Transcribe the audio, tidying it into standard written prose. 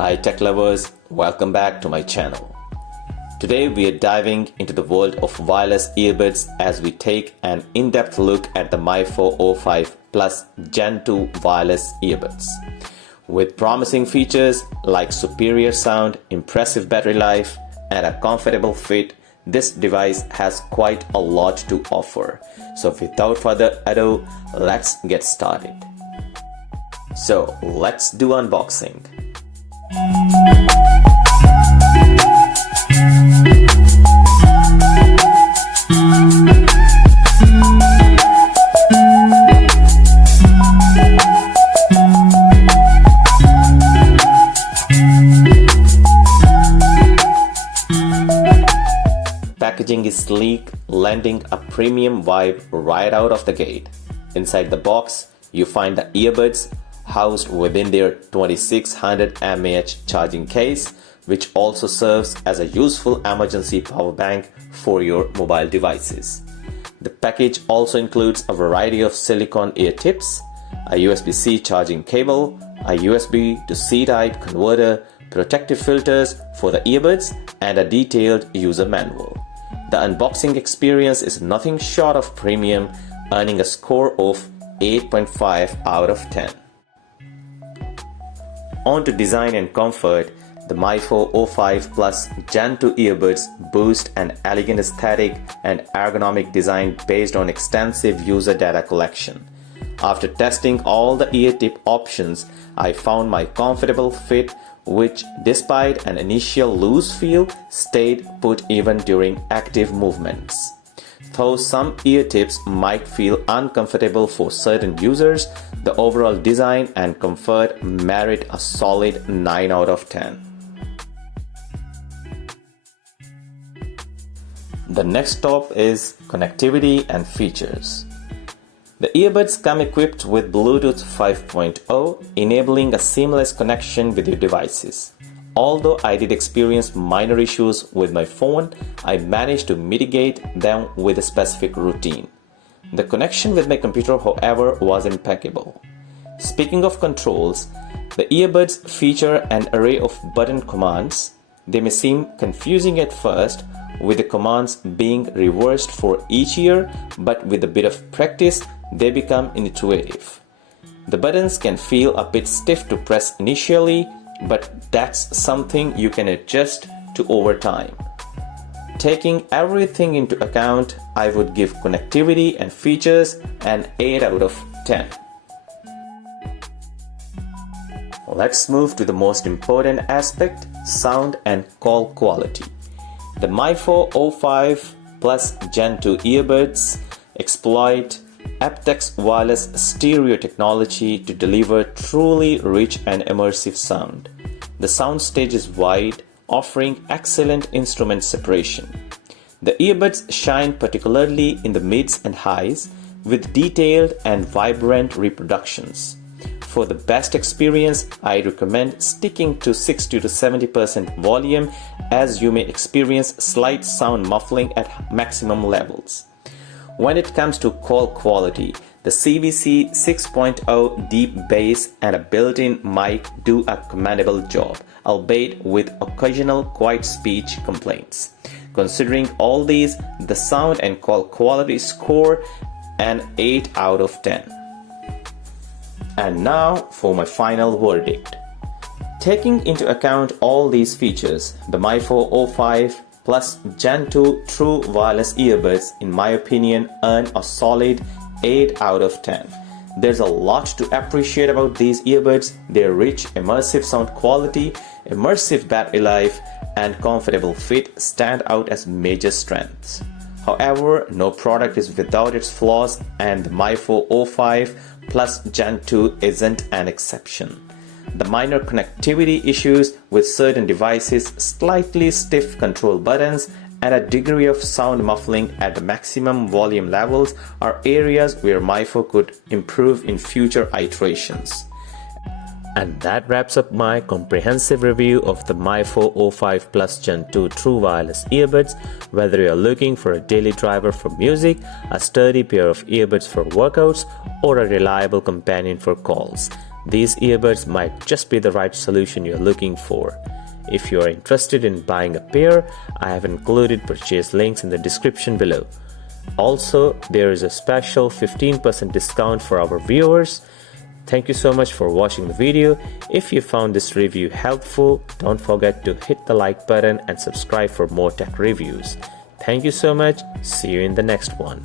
Hi tech lovers, welcome back to my channel. Today we are diving into the world of wireless earbuds as we take an in-depth look at the mifo O5 Plus Gen 2 wireless earbuds. With promising features like superior sound, impressive battery life, and a comfortable fit, this device has quite a lot to offer. So without further ado, let's get started. So let's do unboxing. Packaging is sleek, lending a premium vibe right out of the gate. Inside the box, you find the earbuds housed within their 2600 mAh charging case, which also serves as a useful emergency power bank for your mobile devices. The package also includes a variety of silicone ear tips, a USB-C charging cable, a USB to C type converter, protective filters for the earbuds, and a detailed user manual. The unboxing experience is nothing short of premium, earning a score of 8.5 out of 10. On to design and comfort, the mifo O5 Plus Gen 2 earbuds boast an elegant aesthetic and ergonomic design based on extensive user data collection. After testing all the ear tip options, I found my comfortable fit, which despite an initial loose feel, stayed put even during active movements. Though some ear tips might feel uncomfortable for certain users, the overall design and comfort merit a solid 9 out of 10. The next stop is connectivity and features. The earbuds come equipped with Bluetooth 5.0, enabling a seamless connection with your devices. Although I did experience minor issues with my phone, I managed to mitigate them with a specific routine. The connection with my computer, however, was impeccable. Speaking of controls, the earbuds feature an array of button commands. They may seem confusing at first, with the commands being reversed for each ear, but with a bit of practice, they become intuitive. The buttons can feel a bit stiff to press initially, but that's something you can adjust to over time. Taking everything into account, I would give connectivity and features an 8 out of 10. Let's move to the most important aspect, sound and call quality. The mifo O5 Plus Gen 2 earbuds exploit aptX wireless stereo technology to deliver truly rich and immersive sound. The soundstage is wide, offering excellent instrument separation. The earbuds shine particularly in the mids and highs, with detailed and vibrant reproductions. For the best experience, I recommend sticking to 60 to 70% volume, as you may experience slight sound muffling at maximum levels. When it comes to call quality, the CVC 6.0 deep bass and a built-in mic do a commendable job, albeit with occasional quiet speech complaints. Considering all these, the sound and call quality score an 8 out of 10. And now for my final verdict. Taking into account all these features, the mifo O5 Plus Gen 2 True Wireless Earbuds, in my opinion, earn a solid 8 out of 10. There's a lot to appreciate about these earbuds. Their rich, immersive sound quality, immersive battery life, and comfortable fit stand out as major strengths. However, no product is without its flaws, and the mifo O5 Plus Gen 2 isn't an exception. The minor connectivity issues with certain devices, slightly stiff control buttons, and a degree of sound muffling at the maximum volume levels are areas where mifo could improve in future iterations. And that wraps up my comprehensive review of the mifo O5 Plus Gen 2 True Wireless Earbuds. Whether you're looking for a daily driver for music, a sturdy pair of earbuds for workouts, or a reliable companion for calls, these earbuds might just be the right solution you're looking for. If you are interested in buying a pair, I have included purchase links in the description below. Also, there is a special 15% discount for our viewers. Thank you so much for watching the video. If you found this review helpful, don't forget to hit the like button and subscribe for more tech reviews. Thank you so much. See you in the next one.